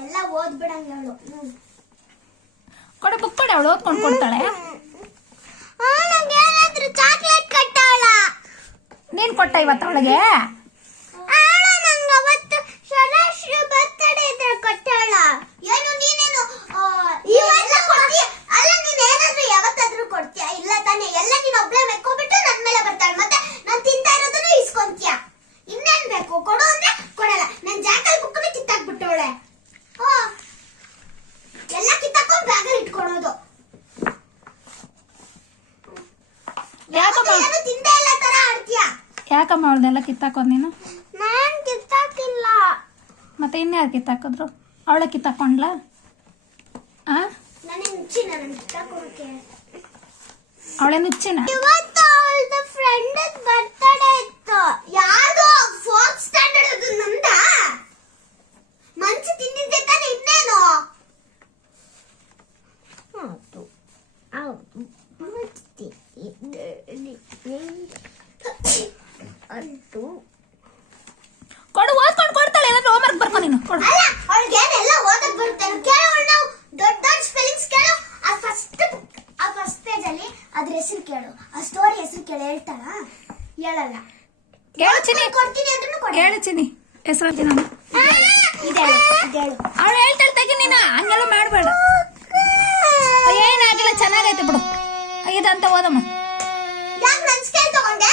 ಎಲ್ಲ ಓದ್ಬಿಡಂಗ ಅವಳು. ಕೊಡು ಬುಕ್ ಕೊಡು, ಅವಳು ಓದ್ಕೊಂಡು ಕೊಡ್ತಾಳೆ. ನಂಗೇನಾದ್ರೂ ಚಾಕ್ಲೇಟ್ ಕೊಟ್ಟಾಳ. ನೀನ್ ಕೊಟ್ಟ ಇವತ್ತು ಅವಳಿಗೆ? ನಂಗೆ ಅವತ್ತು ಶರಾಶ್ರೀ ಬರ್ತಡೇ ಇದ್ರೆ ಕೊಟ್ಟಾಳ. ಏನು ನೀನೇನು ಇವೆಲ್ಲ ಕೊಡ್ತೀಯ? ಅಲ್ಲ ನೀನ್ ಏನಾದ್ರೂ ಯಾವತ್ತಾದ್ರೂ ಕೊಡ್ತೀಯ? ಇಲ್ಲ ತಾನೇ, ಎಲ್ಲ ನೀನ್ ಒಬ್ಳೆ ಮೆಕ್ಕೋಬಿಟ್ಟು ನನ್ ಮೇಲೆ ಬರ್ತಾಳೆ. ಮತ್ತೆ ನಾನ್ ತಿಂತಾ ಇರೋದನ್ನು ಇಸ್ಕೊಂತೀಯ. ಇನ್ನೇನ್ ಬೇಕು? ಕೊಡು ಅಂದ್ರೆ ಕೊಡಲ್ಲ. ನನ್ ಜಾಕಲ್ ಬುಕ್ನ ಕಿತ್ತಾಕ್ಬಿಟ್ಟವಳೆ. ಎಲ್ಲ ಕಿತ್ತಾಕೊಂಡು ಬ್ಯಾಗಲ್ಲಿ ಇಟ್ಕೊಳೋದು. ಯಾಕಮ್ಮ ತಿಂದೇ ಇಲ್ಲ ತರ ಆಡ್ತೀಯ. ಯಾಕಮ್ಮ ಅವಳದೆಲ್ಲ ಕಿತ್ತಾಕೋದ್ ನೀನು? ನಾನ್ ಕಿತ್ತಾಕಿಲ್ಲ. ಮತ್ತೆ ಇನ್ಯಾರು ಕಿತ್ತಾಕಿದ್ರು? ಅವಳ ಕಿತ್ತಾಕೊಂಡ್ಲಾ? ನನಗೆ ನುಚ್ಚಿನ ನನ್ ಕಿತ್ತಾಕೋಕೆ. ಅವಳೇನು ಹುಚ್ಚಿನ? ಇವತ್ತು ಅವಳದ ಫ್ರೆಂಡ್ ಬರ್ತಡೇ ಇತ್ತು. ಯಾರ್ದೋ 4th ಸ್ಟ್ಯಾಂಡರ್ಡ್ ಅದು. ನಂದ ಮಂಚ ತಿಂದಿದ್ದೆ ತಾನೆ, ಇನ್ನೇನು? ಹೌದು ಹೌದು ಅದು ಕೊಡು, ಓದ್ಕೊಂಡು ಕೊಡ್ತಾಳೆ. ಏನಾದ್ರು ಹೋಮ್ವರ್ಕ್ ಬರ್ಕೊ ನೀನು. ಕೊಡು. ಅಲ್ಲ, ಅವಳಿಗೆ ಏನೆಲ್ಲ ಓದಕ್ ಬರುತ್ತೆ. ಕೇಳೋಣ ನಾವು. ದೊಡ್ಡ ದೊಡ್ಡ ಸ್ಪೆಲ್ಲಿಂಗ್ಸ್ ಕೇಳು. ಆ ಫಸ್ಟ್ ಪೇಜ್ ಅಲ್ಲಿ ಅದ್ರ ಹೆಸರು ಕೇಳು, ಆ ಸ್ಟೋರಿ ಹೆಸರು ಕೇಳು. ಹೇಳ್ತಾಳ? ಹೇಳಲ್ಲ. ಹೇಳು ಚಿನ್ನಿ, ಕೊಡ್ತೀನಿ ಅದನ್ನು ಕೊಡು. ಹೇಳು ಚಿನ್ನಿ, ಹೆಸರು ಹೇಳ್ತೀನಿ ನಾನು. ಅವಳು ಹೇಳ್ತಾಳೆ ತೆಗಿ ನೀನು. ಹಂಗೆಲ್ಲ ಮಾಡಬೇಡ. ಏನಾಗಿಲ್ಲ, ಚೆನ್ನಾಗೈತೆ ಬಿಡು. ಇದಂತ ಓದಮ್ಮ. ಯಾಕೆ ನನ್ ಸ್ಕೇಲ್ ತಗೊಂಡೆ?